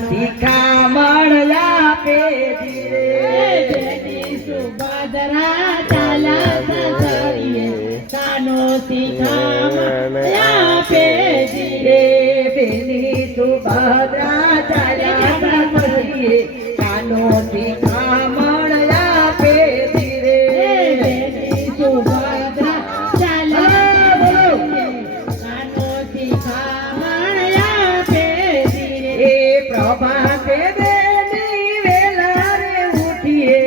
શિખામણ આપે ધીરે સુભદ્રા ચાલા સસરીએ કાનો શિખામણ આપે ધીરે બેની સુભદ્રા ચાલ્યા સસરીએ કાનો શિખામણ આપે ધીરે બેની સુભદ્રા ચાલા કાનો શિખામણ આપે ધીરે એ પ્રભાતે બેની વેલા રે ઉઠીએ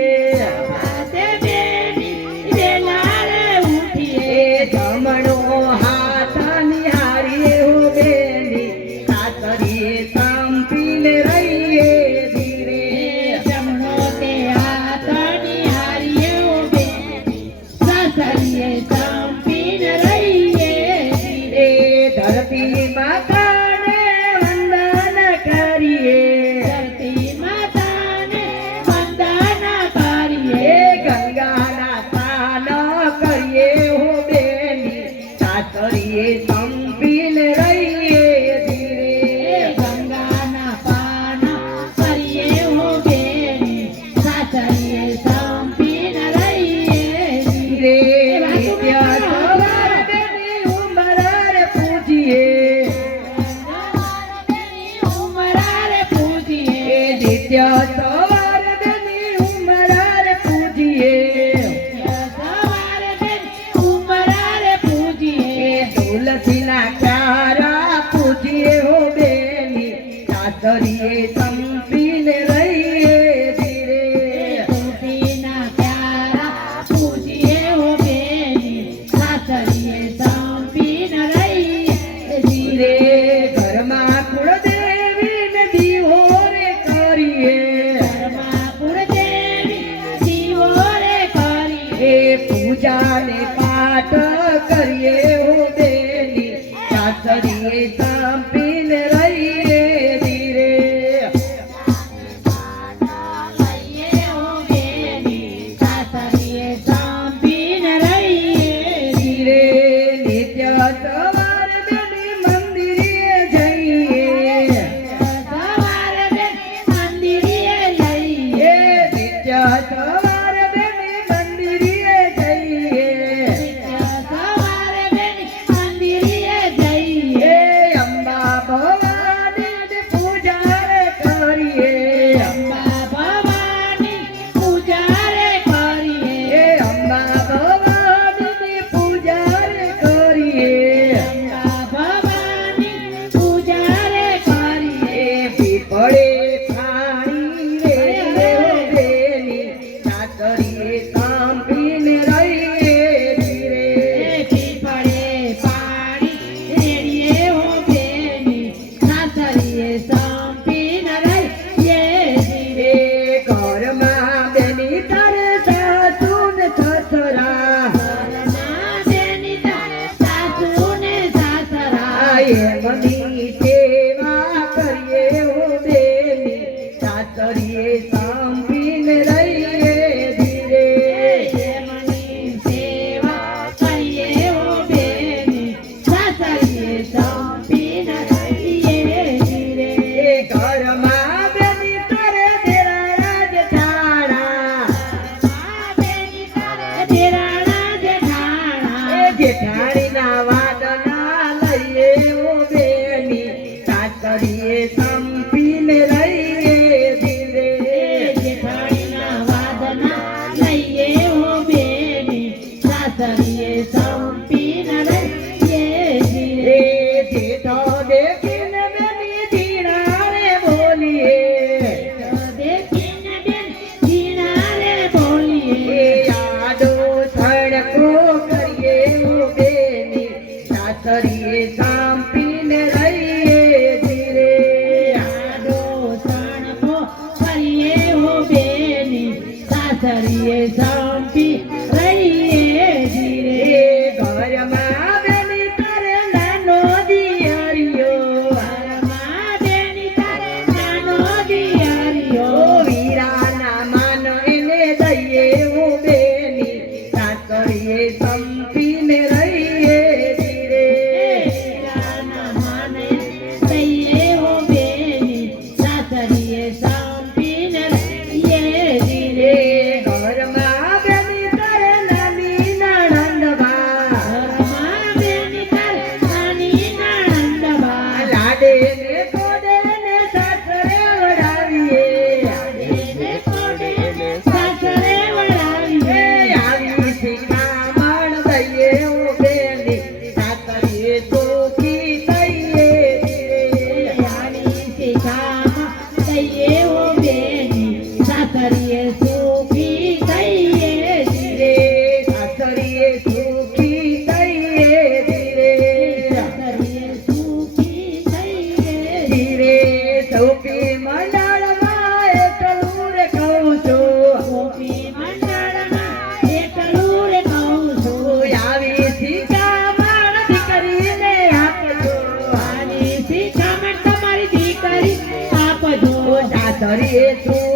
જમણો હાથ નિહારીએ હો બેની સાસરીએ સંપીને રહીએ ધીરે જમણો તે હાથ નિહારીએ હો બેની સાસરીએ સંપીને રહીએ એ ધરતી માતાને વંદન કરીએ ધરતી માતાને વંદન કરીએ ગંગાના સ્નાન કરીએ હો બેની સાસરીએ સંપીને રહીએ ધીરે ગંગાના પાન કરીએ હો બેની સાસરીએ સંપીને રહીએ ધીરે નિત્ય સવાર બેની ઉંમર પૂજીએ ઉમરારે પૂજીએ નિત્ય સવાર બેની ઉંમર પૂજીએ સવારે બેની ઉમરારે પૂજીએ તુલસીના ક્યારા પૂજીએ હો બેની સાસરીએ સંપીને રહીએ ધીરે તુલસીના પ્યારા પૂજીએ હો બેની સાસરીએ સંપીને રહીએ ધીરે ઘરમાં કુળદેવીને દીવો રે કરીએ ઘરમાં કુળદેવી દીવો રે કરીએ એ પૂજાને પાઠ કરીએ હો બેની સાસરીએ સંપીને રહીએ ધીરે લઈએ હો બેની સાસરીએ સંપીને રહીએ ધીરે નિત્ય સવાર બેની મંદિરે જઈએ સવારે બેની મંદિરે લઈએ નિત્ય સવાર બેની મંદિરે જઈએ સવારે બેની મંદિરે જઈએ અંબા ભવાનીની પૂજા રે કરીએ અંબા ભવાની પૂજા રે કરીએ અંબા ભવાનીની પૂજા રે કરીએ અંબા ભવાની પૂજા રે કરીએ પીપળે પાણી રે બેની સાસરીએ સંપીને રહીએ ધીરે પીપળે પાણી રેડીએ હો બેની સાસરીએ સંપીને રહીએ ધીરે ઘરમાં બેની તારે સાસુ ને સસરા ઘરમાં બેની તારે સાસુ ને સાસરા એમની સેવા કરીએ હો બેની સાસરીએ સંપીને રહીએ ધીરે એમની સેવા કરીએ હો બેની સાસરીએ સંપીને રહીએ ધીરે ઘરમાં બેની તારે દેરાણા જેઠાણા બેની તારે દેરાણા જેઠાણા જેઠાણીના વાદના લઈએ હો બેની સાસરીએ સંપીને રહીએ ધીરે જેઠાણીના વાદના લઈએ હો બેની સાસરીએ સંપીને રહીએ ધીરે જેઠો દેખીને બેની ધીરાણે બોલીએ દેખીને બેન ધીરાને બોલીએ આડો સડકો કરીએ હો બેની સાસરીએ સંપીને રહીએ ધીરે આડો સણકો કરીએ હો બેની સાસરીએ સંપી રહીએ ધીરે ઘરમાં બેની તારે નાનો દિયરિયો ઘરમાં બેની તારે નાનો દિયરિયો વીરાના માન એને દઈએ હો બેની સાસરીએ સંપીને રહીએ ધીરે વીરાના માને લઈએ હો બેની ગોપી મંડળમાં એકલું રે કહું છું ગોપી મંડળમાં એકલું રે કહું છું. આવી શિખામણ દીકરીને આપજો આવી શિખામણ તમારી દીકરીને આપજો. સાસરીએ છું